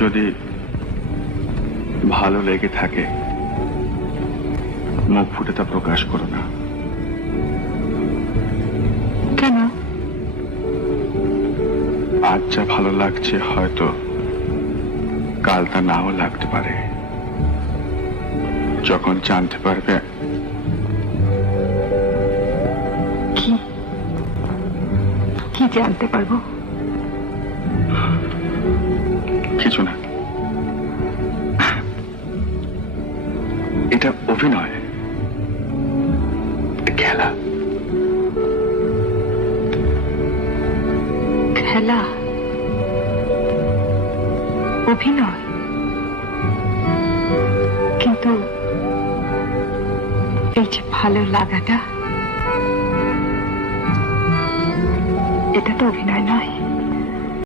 যদি ভালো লেগে থাকে মুখ ফুটে তা প্রকাশ করো না। কেন? আজ যা ভালো লাগছে হয়তো কাল তা নাও লাগতে পারে। যখন জানতে পারবে কি কি জানতে পারবো? কিছু না, এটা অভিনয়, খেলা। খেলা? অভিনয়? কিন্তু এই যে ভালো লাগাটা, এটা তো অভিনয় নয়।